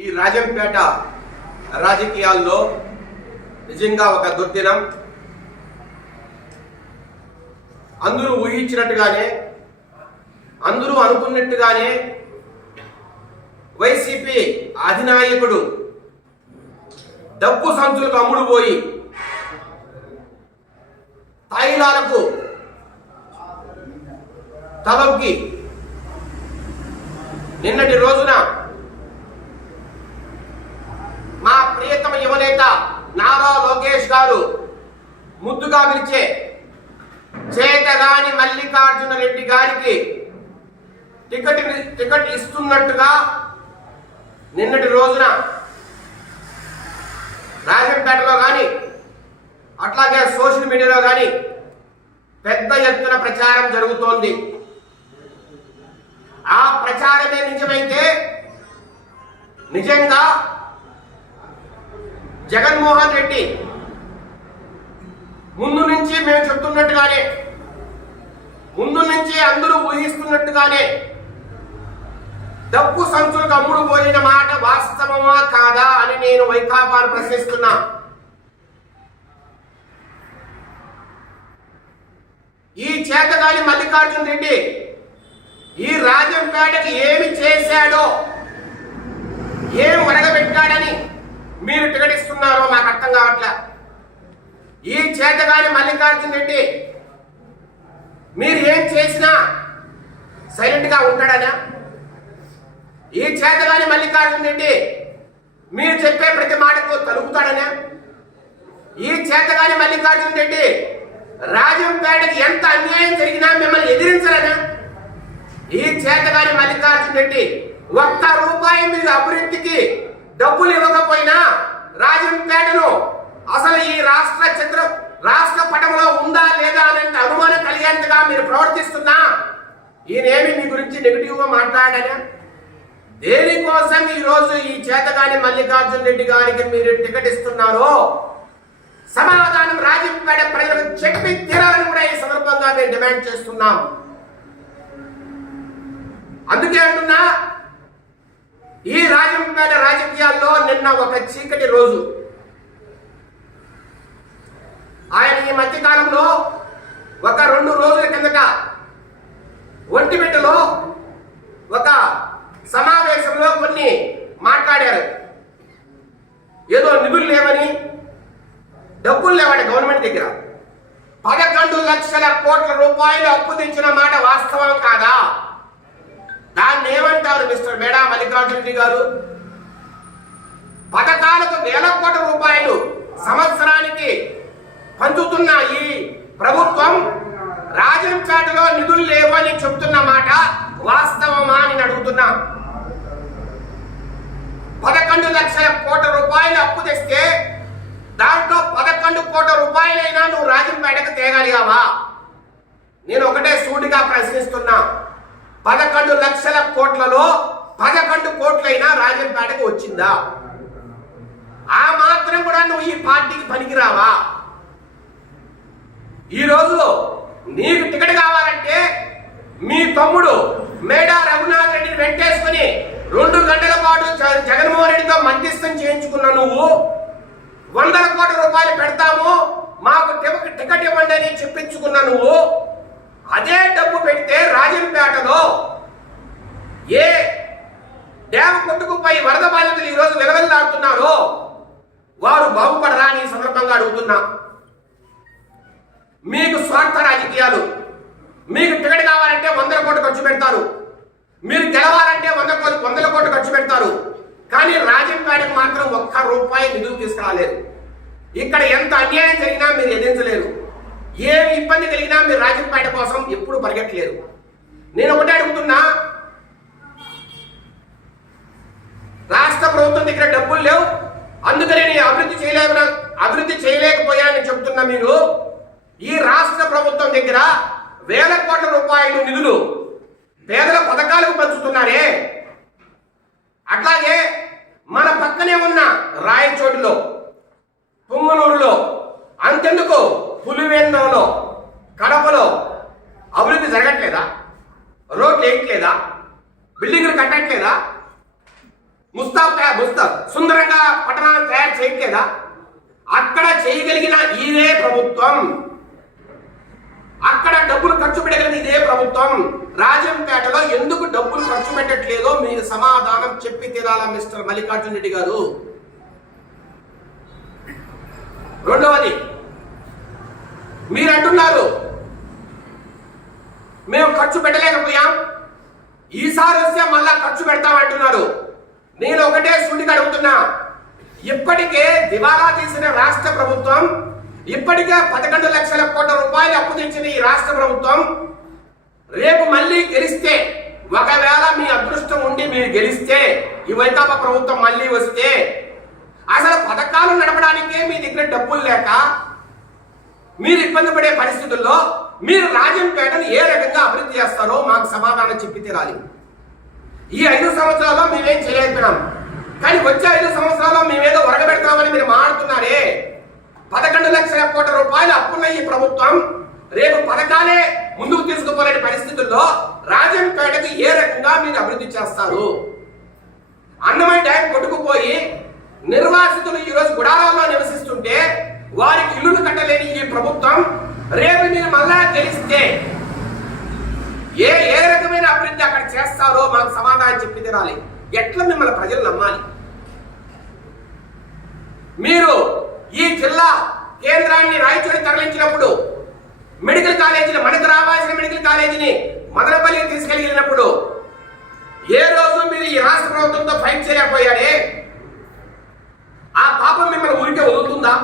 ఈ రాజంపేట రాజకీయాల్లో నిజంగా ఒక దుర్దినం. అందరూ ఊహించినట్టుగానే అందరూ అనుకున్నట్టుగానే వైసీపీ అధినాయకుడు డబ్బు సంచులకు అమ్ముడు పోయి తాయిలాలకు తలొగ్గి నిన్నటి రోజున ముద్దుగా పిలిచే చేతగాని మల్లికార్జున రెడ్డి గారికి టికెట్ టికెట్ ఇస్తున్నట్టుగా నిన్నటి రోజున రాజంపేటలో కానీ అట్లాగే సోషల్ మీడియాలో కానీ పెద్ద ఎత్తున ప్రచారం జరుగుతోంది. ఆ ప్రచారమే నిజమైతే నిజంగా జగన్మోహన్ రెడ్డి ముందు నుంచి మేము చెప్తున్నట్టుగానే ముందు నుంచి అందరూ ఊహిస్తున్నట్టుగానే డబ్బు సంచులు తమ్ముడు పోయిన మాట వాస్తవమా కాదా అని నేను వైకాపాను ప్రశ్నిస్తున్నా. ఈ చేతగాని మల్లికార్జున్ రెడ్డి ఈ రాజంపేటకి ఏమి చేశాడో ఏం వరగబెట్టాడని మీరు టికెట్ ఇస్తున్నారో మాకు అర్థం కావట్లే? ఈ చేతగాని మల్లికార్జున్ రెడ్డి మీరు ఏం చేసినా సైలెంట్గా ఉంటాడనా? ఈ చేతగాని మల్లికార్జున్ రెడ్డి మీరు చెప్పే ప్రతి మాటకు తలుపుతాడనా? ఈ చేతగాని మల్లికార్జున్ రెడ్డి రాజంపేటకి ఎంత అన్యాయం జరిగినా మిమ్మల్ని ఎదిరించరనా ఈ చేతగాని మల్లికార్జున్ రెడ్డి ఒక్క రూపాయి మీరు అభివృద్ధికి డబ్బులు ఇవ్వకపోయినా రాజంపేటను అసలు ఈ రాష్ట్ర చిత్ర రాష్ట్ర పటంలో ఉందా లేదా అనే అనుమానం కలిగేంతగా మీరు ప్రవర్తిస్తున్నా? ఈయనేమి మీ గురించి నెగిటివ్గా మాట్లాడానా దేనికోసం ఈ రోజు ఈ చేతగాని మల్లికార్జున్ రెడ్డి గారికి మీరు టికెట్ ఇస్తున్నారో? సమాధానం రాజంపేట ప్రజలకు చెప్పి తీరాలని కూడా ఈ సందర్భంగా మేము డిమాండ్ చేస్తున్నాం. అందుకే అంటున్నా ఈ రాజంపేట రాజకీయాల్లో నిన్న ఒక చీకటి రోజు ఈ మధ్యకాలంలో ఒక రెండు రోజుల కిందట ఒంటిమిట్టలో ఒక సమావేశంలో కొన్ని మాట్లాడారు. ఏదో నిధులు లేవని డబ్బులు లేవని గవర్నమెంట్ దగ్గర. పదకొండు లక్షల కోట్ల రూపాయలు అప్పు తెచ్చిన మాట వాస్తవం కాదా? దాన్ని ఏమంటారు మిస్టర్ మేడా మల్లికార్జున రెడ్డి గారు? పథకాలకు వేల కోట్ల రూపాయలు సంవత్సరానికి పంచుతున్న ఈ ప్రభుత్వం రాజంపేటలో నిధులు లేవని చెప్తున్న మాట వాస్తవమా అని అడుగుతున్నా. పదకొండు లక్షల కోట్ల రూపాయలు అప్పు తెస్తే దాంట్లో పదకొండు కోట్ల రూపాయలైనా నువ్వు రాజంపేటకు తేగలిగావా నేను ఒకటే సూటిగా ప్రశ్నిస్తున్నా. పదకొండు లక్షల కోట్లలో పదకొండు కోట్లైనా రాజంపేటకు వచ్చిందా? ఆ మాత్రం కూడా నువ్వు ఈ పార్టీకి పనికిరావా? ఈ రోజు నీకు టికెట్ కావాలంటే మీ తమ్ముడు మేడా రఘునాథ్ రెడ్డిని వెంటేసుకుని రెండు గంటల పాటు జగన్మోహన్ రెడ్డితో మధ్యస్థం చేయించుకున్న నువ్వు వందల కోట్ల రూపాయలు పెడతాము మాకు టికెట్ టికెట్ ఇవ్వండి అని చెప్పించుకున్న నువ్వు అదే డబ్బు పెడితే రాజంపేటలో ఏ డ్యామ్ కొట్టుకుపై వరద బాధితులు ఈరోజు విలవెల్లాడుతున్నారో వారు బాగుపడరా అని సందర్భంగా అడుగుతున్నా. మీకు స్వార్థ రాజకీయాలు మీకు టికెట్ కావాలంటే వందల కోట్లు ఖర్చు పెడతారు. మీరు గెలవాలంటే వంద కోట్లు వందల కోట్లు ఖర్చు పెడతారు. కానీ రాజంపేటకు మాత్రం ఒక్క రూపాయి నిధులు తీసుకురాలేరు ఇక్కడ ఎంత అన్యాయం జరిగినా మీరు ఎదించలేరు ఏ ఇబ్బంది కలిగినా మీరు రాజంపేట కోసం ఎప్పుడు పరిగెట్టలేరు నేను ఒకటే అడుగుతున్నా. రాష్ట్ర ప్రభుత్వం దగ్గర డబ్బులు లేవు. అందుకనే నేను అభివృద్ధి చేయలేక అభివృద్ధి చేయలేకపోయానని చెప్తున్నా మీరు. ఈ రాష్ట్ర ప్రభుత్వం దగ్గర వేల కోట్ల రూపాయలు నిధులు పేదల పథకాలకు పంచుతున్నారే. అట్లాగే మన పక్కనే ఉన్న రాయచోటిలో పుంగనూరులో అంతెందుకు పులివెందులో కడపలో అభివృద్ధి జరగట్లేదా? రోడ్లు వేయట్లేదా? బిల్డింగ్లు కట్టట్లేదా? ముస్తాబ్ ముస్తాబ్ సుందరంగా పట్టణాలు తయారు చేయట్లేదా? అక్కడ చేయగలిగిన ఇదే ప్రభుత్వం అక్కడ డబ్బులు ఖర్చు పెట్టగలిగిన ఇదే ప్రభుత్వం రాజంపేటలో ఎందుకు డబ్బులు ఖర్చు పెట్టట్లేదో మీరు సమాధానం చెప్పి తీరాలా మిస్టర్ మల్లికార్జున రెడ్డి గారు? రెండవది మీరు అంటున్నారు మేము ఖర్చు పెట్టలేకపోయాం ఈసారి వస్తే మళ్ళా ఖర్చు పెడతామంటున్నారు. నేను ఒకటే సుడికి అడుగుతున్నా ఇప్పటికే దివాలా తీసిన రాష్ట్ర ప్రభుత్వం ఇప్పటికే పదకొండు లక్షల కోట్ల రూపాయలు అప్పు తెచ్చిన ఈ రాష్ట్ర ప్రభుత్వం రేపు మళ్ళీ గెలిస్తే ఒకవేళ మీ అదృష్టం ఉండి మీరు గెలిస్తే ఈ వైకాపా ప్రభుత్వం మళ్ళీ వస్తే అసలు పథకాలు నడపడానికే మీ దగ్గర డబ్బులు లేక మీరు ఇబ్బంది పడే పరిస్థితుల్లో మీరు రాజంపేటను ఏ రకంగా అభివృద్ధి చేస్తారో మాకు సమాధానం చెప్పి తీరాలి. ఈ ఐదు సంవత్సరాల్లో మేమేం చేయలేకపోయినాం. కానీ వచ్చే ఐదు సంవత్సరాల్లో మేమేదో ఒరగబెడతామని మీరు మాట్లాడుతున్నారే. పదకొండు లక్షల కోట్ల రూపాయలు అప్పున్న ఈ ప్రభుత్వం రేపు పథకాలే ముందుకు తీసుకుపోలేని పరిస్థితుల్లో రాజంపేటకు ఏ రకంగా మీరు అభివృద్ధి చేస్తారు? అన్నమయ్య డ్యాం కొట్టుకుపోయి నిర్వాసితులు ఈ రోజు గుడారాల్లో నివసిస్తుంటే వారికి ఇల్లులు కట్టలేని ఈ ప్రభుత్వం రేపు మీరు మళ్ళా గెలిస్తే ఏ ఏ రకమైన అభివృద్ధి అక్కడ చేస్తారో మాకు సమాధానం చెప్పి తినాలి. ఎట్లా మిమ్మల్ని ప్రజలు నమ్మాలి? మీరు ఈ జిల్లా కేంద్రాన్ని రాయచూడి తరలించినప్పుడు మెడికల్ కాలేజీని మనకు రావాల్సిన మెడికల్ కాలేజీని మదనపల్లికి తీసుకెళ్ళినప్పుడు ఏ రోజు మీరు ఈ రాష్ట్ర ప్రభుత్వంతో ఫైట్ చేయకపోయారే? ఆ పాపం మిమ్మల్ని ఊరికే వదులుతుందా?